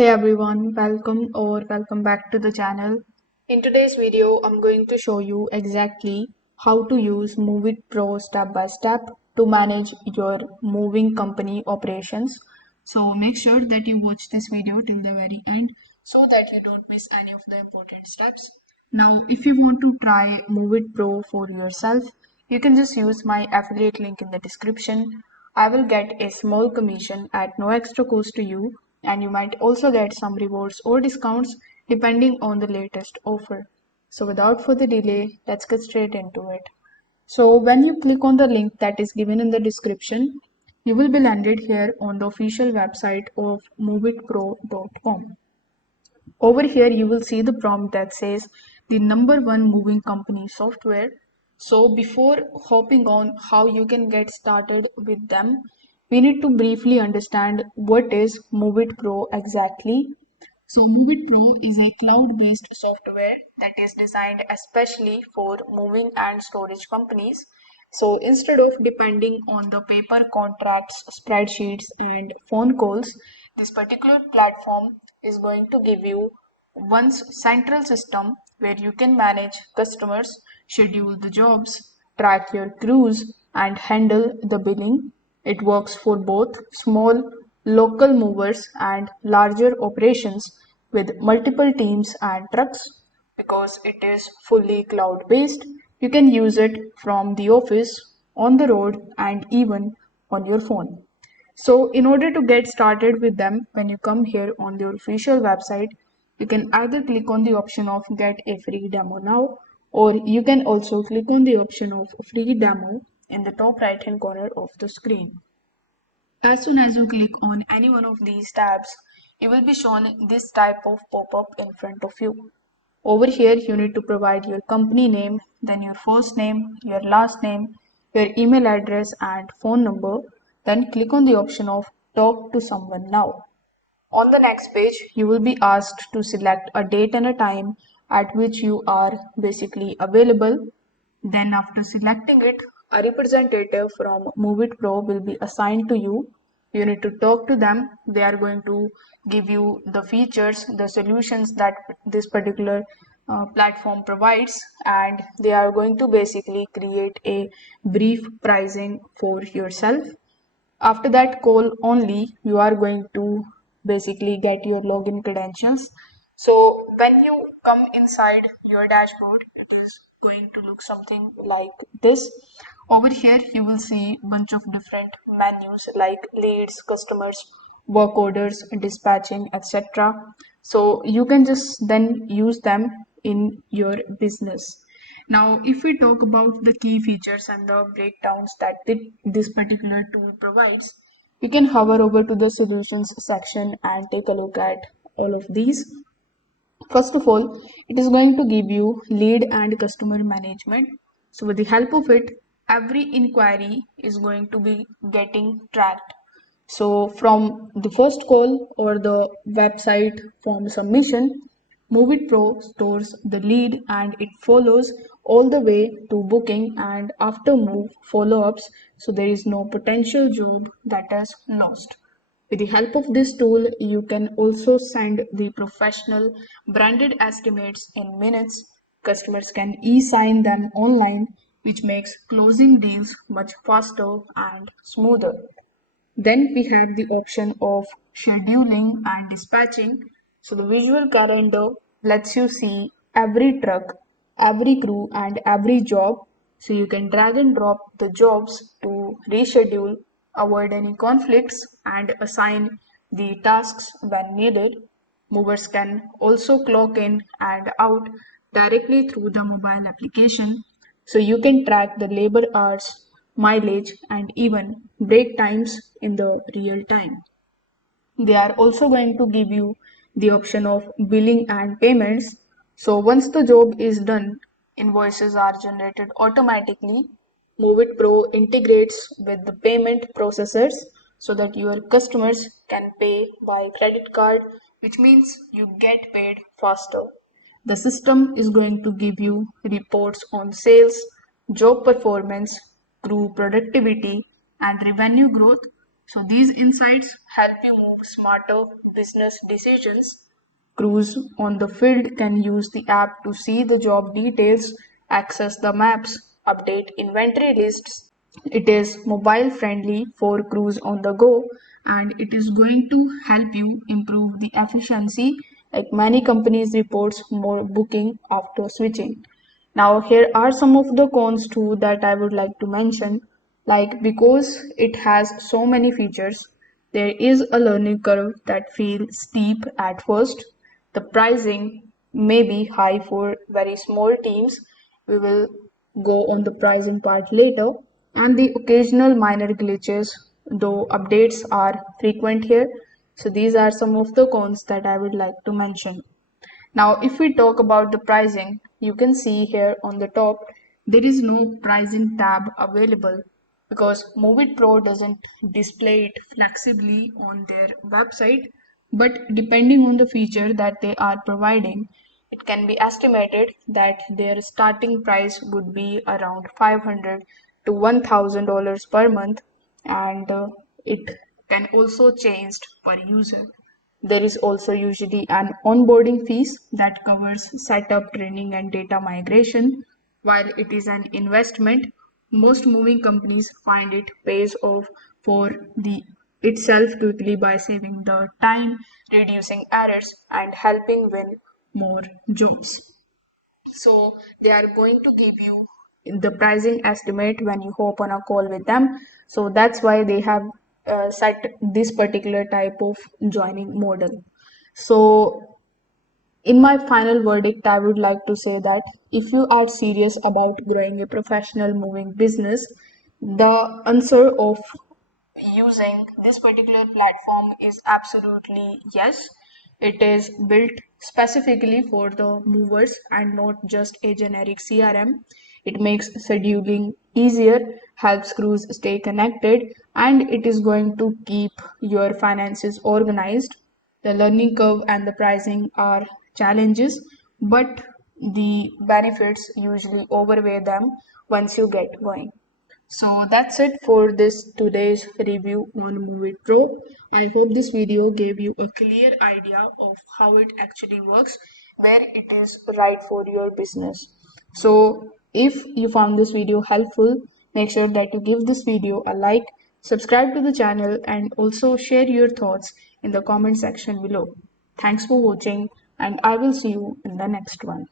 Hey everyone, welcome back to the channel. In today's video, I'm going to show you exactly how to use Move It Pro step by step to manage your moving company operations. So make sure that you watch this video till the very end so that you don't miss any of the important steps. Now, if you want to try Move It Pro for yourself, you can just use my affiliate link in the description. I will get a small commission at no extra cost to you, and you might also get some rewards or discounts depending on the latest offer. So, without further delay, let's get straight into it. So, when you click on the link that is given in the description, you will be landed here on the official website of movitpro.com. Over here, you will see the prompt that says the number one moving company software. So before hopping on how you can get started with them, we need to briefly understand what is MoveIt Pro exactly. So MoveIt Pro is a cloud-based software that is designed especially for moving and storage companies. So instead of depending on the paper contracts, spreadsheets, and phone calls, this particular platform is going to give you one central system where you can manage customers, schedule the jobs, track your crews, and handle the billing. It works for both small local movers and larger operations with multiple teams and trucks. Because it is fully cloud based, you can use it from the office, on the road, and even on your phone. So, in order to get started with them, when you come here on their official website, you can either click on the option of get a free demo now, or you can also click on the option of free demo in the top right hand corner of the screen. As soon as you click on any one of these tabs, you will be shown this type of pop-up in front of you. Over here, you need to provide your company name, then your first name, your last name, your email address and phone number. Then click on the option of talk to someone now. On the next page, you will be asked to select a date and a time at which you are basically available. Then after selecting it, a representative from Move It Pro will be assigned to you. You need to talk to them. They are going to give you the features, the solutions that this particular platform provides, and they are going to basically create a brief pricing for yourself. After that call only, you are going to basically get your login credentials. So when you come inside your dashboard, it is going to look something like this. Over here, you will see a bunch of different menus like leads, customers, work orders, dispatching, etc. So you can just then use them in your business. Now, if we talk about the key features and the breakdowns that this particular tool provides, you can hover over to the solutions section and take a look at all of these. First of all, it is going to give you lead and customer management. So with the help of it, every inquiry is going to be getting tracked. So from the first call or the website form submission, MoveIt Pro stores the lead and it follows all the way to booking and after move follow-ups, so there is no potential job that is lost. With the help of this tool, you can also send the professional branded estimates in minutes. Customers can e-sign them online, which makes closing deals much faster and smoother. Then we have the option of scheduling and dispatching. So the visual calendar lets you see every truck, every crew, and every job. So you can drag and drop the jobs to reschedule, avoid any conflicts, and assign the tasks when needed. Movers can also clock in and out directly through the mobile application, so you can track the labor hours, mileage, and even break times in the real time. They are also going to give you the option of billing and payments. So once the job is done, invoices are generated automatically. MoveIt Pro integrates with the payment processors so that your customers can pay by credit card, which means you get paid faster. The system is going to give you reports on sales, job performance, crew productivity, and revenue growth. So these insights help you move smarter business decisions. Crews on the field can use the app to see the job details, access the maps, update inventory lists. It is mobile friendly for crews on the go, and it is going to help you improve the efficiency. Like many companies reports more booking after switching. Now here are some of the cons too that I would like to mention. Like because it has so many features, there is a learning curve that feels steep at first. The pricing may be high for very small teams. We will go on the pricing part later. And the occasional minor glitches, though updates are frequent here. So these are some of the cons that I would like to mention. Now, if we talk about the pricing, you can see here on the top, there is no pricing tab available because Movit Pro doesn't display it flexibly on their website. But depending on the feature that they are providing, it can be estimated that their starting price would be around $500 to $1,000 per month, and it can also change per user. There is also usually an onboarding fees that covers setup, training, and data migration. While it is an investment, most moving companies find it pays off for the itself quickly by saving the time, reducing errors, and helping win more jobs. So they are going to give you the pricing estimate when you hop on a call with them. So that's why they have set this particular type of joining model. So in my final verdict, I would like to say that if you are serious about growing a professional moving business, the answer of using this particular platform is absolutely yes. It is built specifically for the movers and not just a generic CRM. It makes scheduling easier, helps crews stay connected, and it is going to keep your finances organized. The learning curve and the pricing are challenges, but the benefits usually outweigh them once you get going. So that's it for this today's review on Movie Pro. I hope this video gave you a clear idea of how it actually works, where it is right for your business. So if you found this video helpful, make sure that you give this video a like, subscribe to the channel, and also share your thoughts in the comment section below. Thanks for watching, and I will see you in the next one.